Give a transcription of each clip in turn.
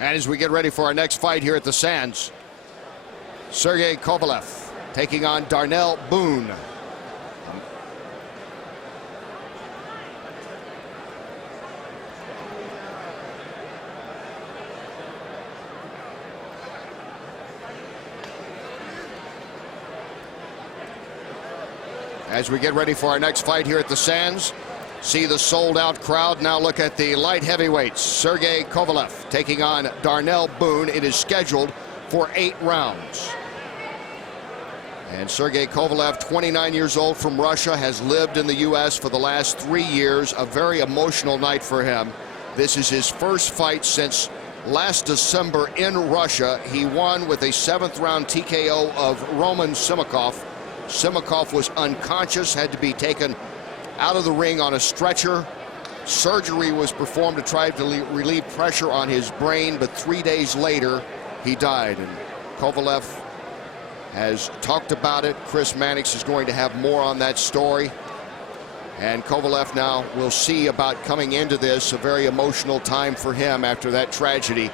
And as we get ready for our next fight here at the Sands, Sergey Kovalev taking on Darnell Boone. As we get ready for our next fight here at the Sands, see the sold-out crowd. Now look at the light heavyweights. Sergey Kovalev taking on Darnell Boone. It is scheduled for 8 rounds. And Sergey Kovalev, 29 years old, from Russia, has lived in the U.S. for the last 3 years. A very emotional night for him. This is his first fight since last December in Russia. He won with a 7th-round TKO of Roman Simakov. Simakov was unconscious, had to be taken out of the ring on a stretcher. Surgery was performed to try to relieve pressure on his brain, but 3 days later, he died. And Kovalev has talked about it. Chris Mannix is going to have more on that story. And Kovalev now will see about coming into this, a very emotional time for him after that tragedy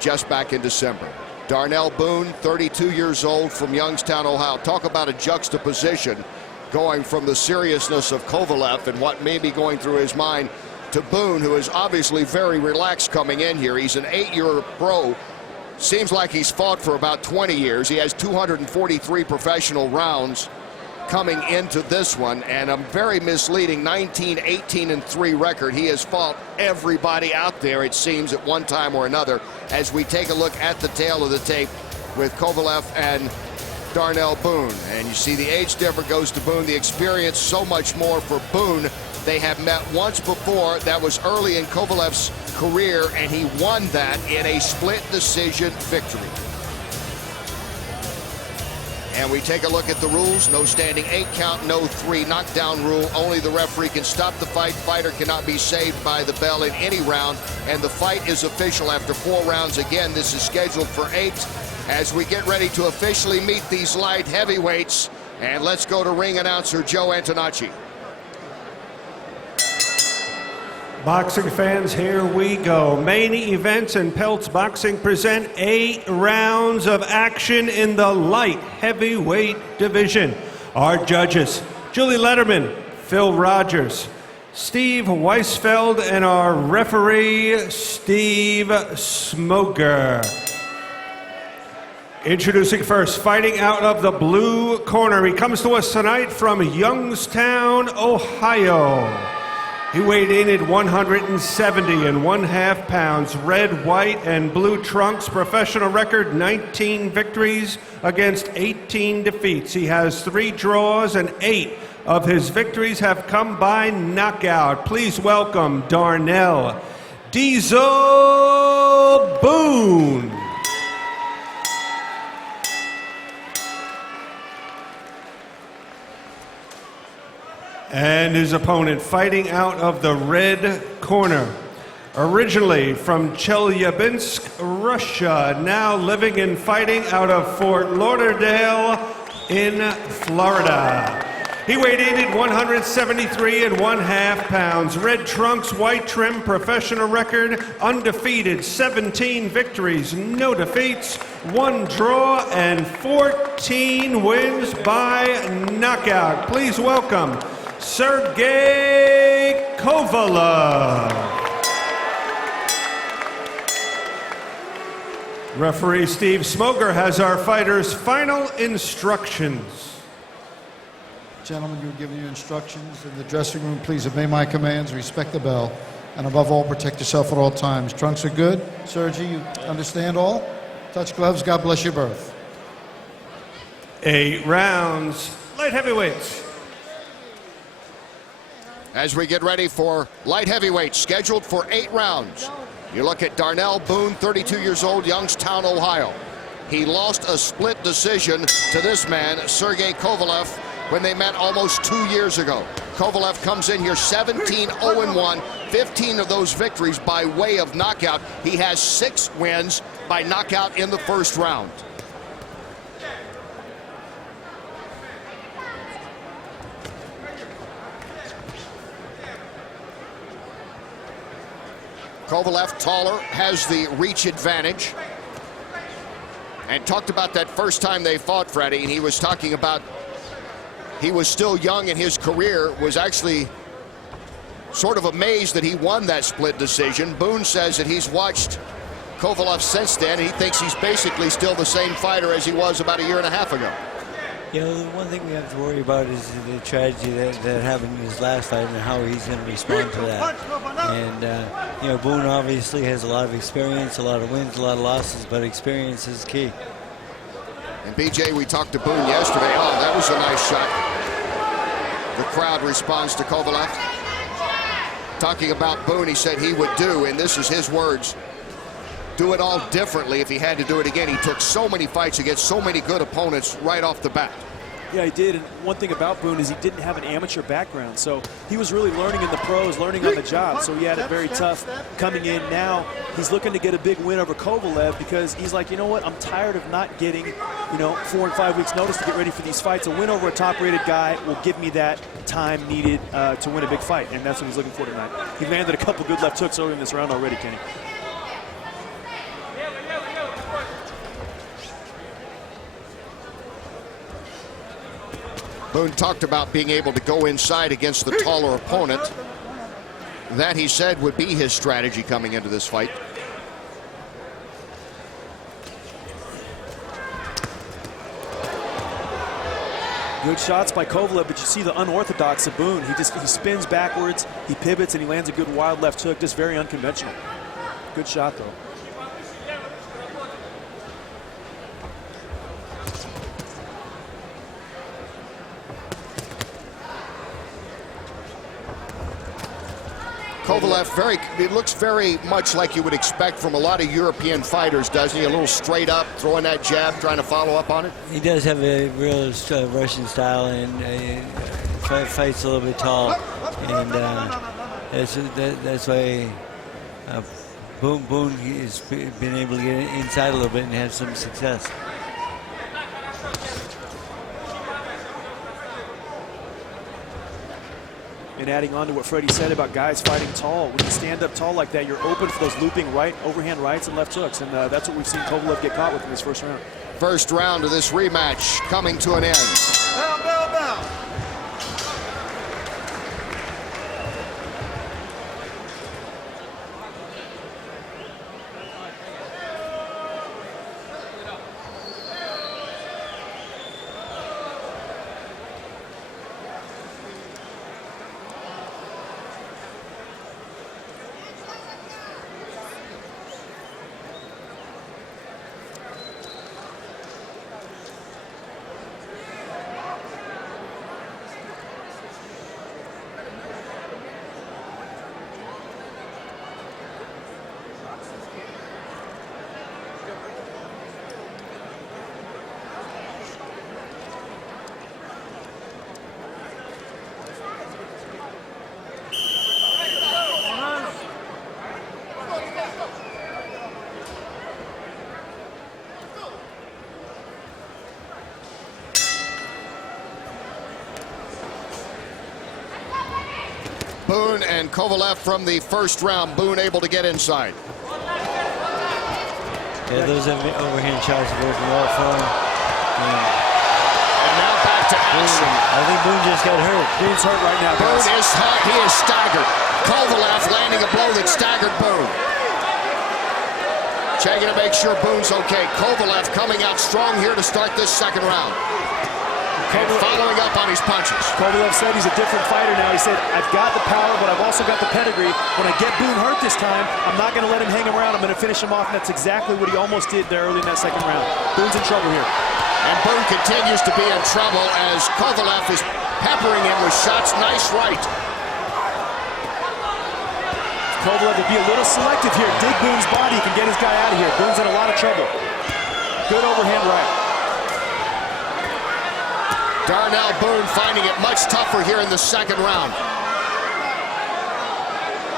just back in December. Darnell Boone, 32 years old, from Youngstown, Ohio. Talk about a juxtaposition going from the seriousness of Kovalev and what may be going through his mind to Boone, who is obviously very relaxed coming in here. He's an 8-year pro. Seems like he's fought for about 20 years. He has 243 professional rounds coming into this one, and a very misleading 19-18-3 record. He has fought everybody out there, it seems, at one time or another. As we take a look at the tail of the tape with Kovalev and Darnell Boone, and you see the age difference goes to Boone, the experience so much more for Boone. They have met once before. That was early in Kovalev's career, and he won that in a split decision victory. And we take a look at the rules. No standing 8 count, no 3 knockdown rule. Only the referee can stop the fight. Fighter cannot be saved by the bell in any round. And the fight is official after 4 rounds. Again, this is scheduled for 8 as we get ready to officially meet these light heavyweights. And let's go to ring announcer Joe Antonacci. Boxing fans, here we go. Main Events and Peltz Boxing present 8 rounds of action in the light heavyweight division. Our judges, Julie Letterman, Phil Rogers, Steve Weisfeld, and our referee, Steve Smoger. Introducing first, fighting out of the blue corner. He comes to us tonight from Youngstown, Ohio. He weighed in at 170.5 pounds, red, white, and blue trunks. Professional record, 19 victories against 18 defeats. He has 3 draws, and 8 of his victories have come by knockout. Please welcome Darnell Diesel Boone. And his opponent, fighting out of the red corner. Originally from Chelyabinsk, Russia, now living and fighting out of Fort Lauderdale in Florida. He weighed in at 173.5 pounds. Red trunks, white trim, professional record, undefeated, 17 victories, no defeats, 1 draw, and 14 wins by knockout. Please welcome Sergey Kovalev. Referee Steve Smoger has our fighters' final instructions. Gentlemen, you were given your instructions in the dressing room. Please obey my commands, respect the bell, and above all, protect yourself at all times. Trunks are good. Sergey, you understand all? Touch gloves. God bless your berth. 8 rounds, light heavyweights. As we get ready for light heavyweights, scheduled for 8 rounds. You look at Darnell Boone, 32 years old, Youngstown, Ohio. He lost a split decision to this man, Sergey Kovalev, when they met almost 2 years ago. Kovalev comes in here 17-0-1, 15 of those victories by way of knockout. He has 6 wins by knockout in the first round. Kovalev, taller, has the reach advantage. And talked about that first time they fought, Freddie, and he was talking about he was still young in his career, was actually sort of amazed that he won that split decision. Boone says that he's watched Kovalev since then, and he thinks he's basically still the same fighter as he was about a year and a half ago. You know, the one thing we have to worry about is the tragedy that happened in his last fight and how he's going to respond to that. And, you know, Boone obviously has a lot of experience, a lot of wins, a lot of losses, but experience is key. And BJ, we talked to Boone yesterday. Oh, that was a nice shot. The crowd responds to Kovalev. Talking about Boone, he said he would do, and this is his words, do it all differently if he had to do it again. He took so many fights against so many good opponents right off the bat. Yeah, he did. And one thing about Boone is he didn't have an amateur background. So he was really learning in the pros, learning on the job. So he had it very tough coming in. Now he's looking to get a big win over Kovalev because he's like, you know what, I'm tired of not getting, you know, 4 and 5 weeks notice to get ready for these fights. A win over a top-rated guy will give me that time needed to win a big fight. And that's what he's looking for tonight. He landed a couple good left hooks early in this round already, Kenny. Boone talked about being able to go inside against the taller opponent. That, he said, would be his strategy coming into this fight. Good shots by Kovalev, but you see the unorthodox of Boone. He spins backwards, he pivots, and he lands a good wild left hook, just very unconventional. Good shot, though. Kovalev, it looks very much like you would expect from a lot of European fighters, doesn't he? A little straight up, throwing that jab, trying to follow up on it. He does have a real Russian style and fights a little bit tall. And that's why Boone has been able to get inside a little bit and have some success. And adding on to what Freddie said about guys fighting tall, when you stand up tall like that, you're open for those looping overhand rights and left hooks, and that's what we've seen Kovalev get caught with in this first round. First round of this rematch coming to an end. Bell, bell, bell. Boone and Kovalev from the first round. Boone able to get inside. Yeah, those overhand shots are working well for him. And now back to action. I think Boone just got hurt. Boone's hurt right now, guys. Boone is hurt. He is staggered. Kovalev landing a blow that staggered Boone. Checking to make sure Boone's okay. Kovalev coming out strong here to start this second round. And following up on his punches. Kovalev said he's a different fighter now. He said, I've got the power, but I've also got the pedigree. When I get Boone hurt this time, I'm not going to let him hang around. I'm going to finish him off, and that's exactly what he almost did there early in that second round. Boone's in trouble here. And Boone continues to be in trouble as Kovalev is peppering him with shots. Nice right. Kovalev will be a little selective here. Dig Boone's body. He can get his guy out of here. Boone's in a lot of trouble. Good overhand right. Darnell Boone finding it much tougher here in the second round.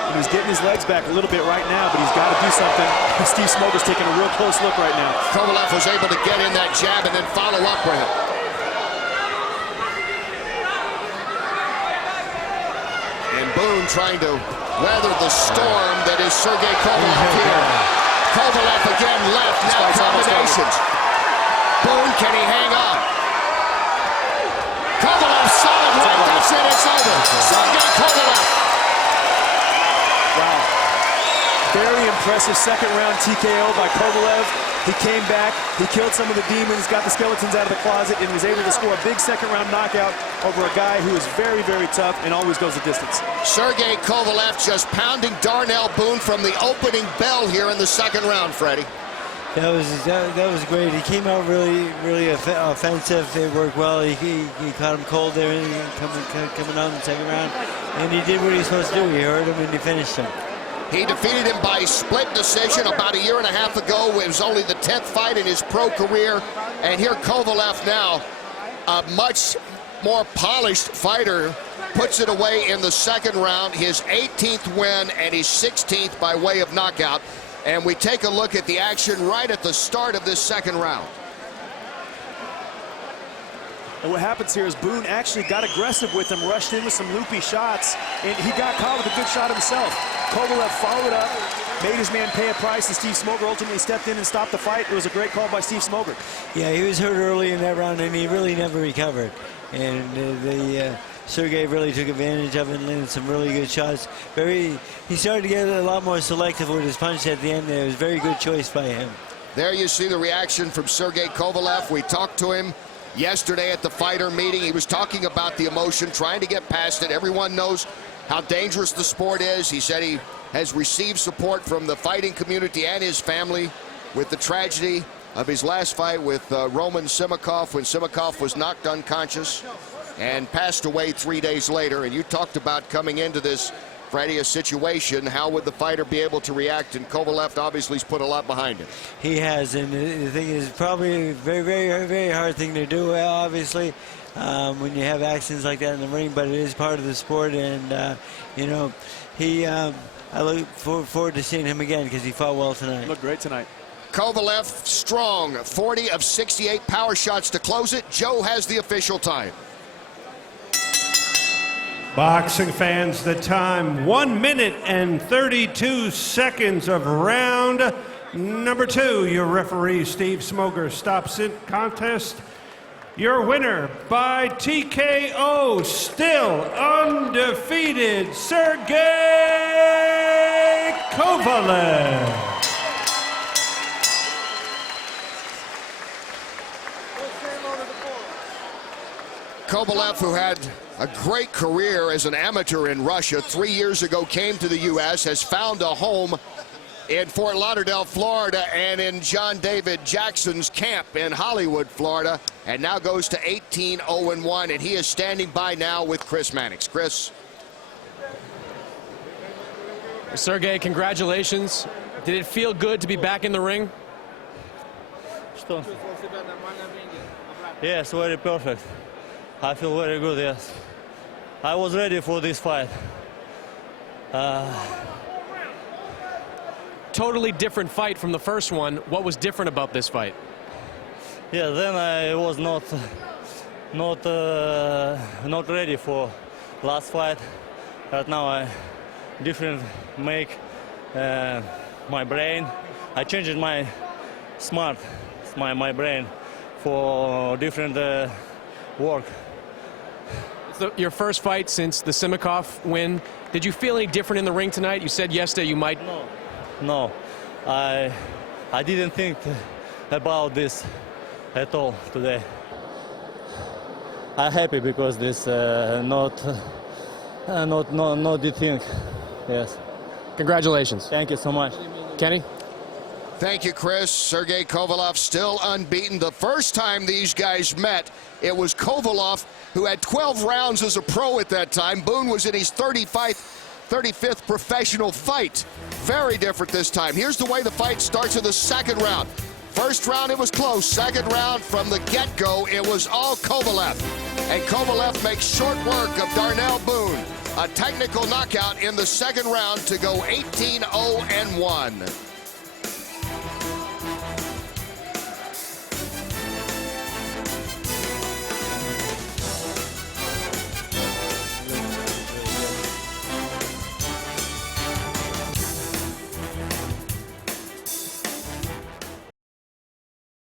And he's getting his legs back a little bit right now, but he's got to do something. Steve Smoker's taking a real close look right now. Kovalev was able to get in that jab and then follow up with it. And Boone trying to weathered the storm that is Sergey Kovalev here. Kovalev again left, now combinations. Boone, can he hang on? Kovalev solid right, that's it, it's over. Sergey Kovalev. Wow. Very impressive second round TKO by Kovalev. He came back, he killed some of the demons, got the skeletons out of the closet, and was able to score a big second round knockout over a guy who is very, very tough and always goes the distance. Sergey Kovalev just pounding Darnell Boone from the opening bell here in the second round, Freddie. That was great. He came out really offensive. It worked well. He caught him cold there, coming out in the second round, and he did what he was supposed to do. He hurt him and he finished him. He defeated him by split decision about a year and a half ago. It was only the 10th fight in his pro career. And here Kovalev now, a much more polished fighter, puts it away in the second round. His 18th win and his 16th by way of knockout. And we take a look at the action right at the start of this second round. And what happens here is Boone actually got aggressive with him, rushed in with some loopy shots, and he got caught with a good shot himself. Kovalev followed up, made his man pay a price, and Steve Smoker ultimately stepped in and stopped the fight. It was a great call by Steve Smoker. Yeah, he was hurt early in that round, and he really never recovered. And Sergey really took advantage of it and landed some really good shots. He started to get a lot more selective with his punch at the end there. It was a very good choice by him. There you see the reaction from Sergey Kovalev. We talked to him yesterday at the fighter meeting. He was talking about the emotion, trying to get past it. Everyone knows how dangerous the sport is. He said he has received support from the fighting community and his family with the tragedy of his last fight with Roman Simikov, when Simikov was knocked unconscious and passed away 3 days later. And you talked about coming into this, Freddie, a situation. How would the fighter be able to react? And Kovalev obviously has put a lot behind him. He has, and the thing is, probably a very hard thing to do, obviously, when you have accidents like that in the ring, but it is part of the sport. And, you know, I look forward to seeing him again because he fought well tonight. Looked great tonight. Kovalev strong, 40 of 68 power shots to close it. Joe has the official time. Boxing fans, the time 1 minute and 32 seconds of round number 2. Your referee, Steve Smoker, stops it contest. Your winner by TKO, still undefeated, Sergey Kovalev. Kovalev, who had a great career as an amateur in Russia, 3 years ago came to the U.S., has found a home in Fort Lauderdale, Florida, and in John David Jackson's camp in Hollywood, Florida, and now goes to 18-0-1, and he is standing by now with Chris Mannix. Chris. Sergey, congratulations. Did it feel good to be back in the ring? Yes, very perfect. I feel very good, yes. I was ready for this fight. Totally different fight from the first one. What was different about this fight? Yeah, then I was not ready for last fight. Right now I different make my brain. I changed my my brain for different work. Your first fight since the Simikov win. Did you feel any different in the ring tonight? You said yesterday you might. No, I didn't think about this at all today. I'm happy because this not the thing. Yes. Congratulations. Thank you so much. Kenny? Thank you, Chris. Sergey Kovalev still unbeaten. The first time these guys met, it was Kovalev who had 12 rounds as a pro at that time. Boone was in his 35th professional fight. Very different this time. Here's the way the fight starts in the second round. First round, it was close. Second round, from the get-go, it was all Kovalev. And Kovalev makes short work of Darnell Boone. A technical knockout in the second round to go 18-0-1.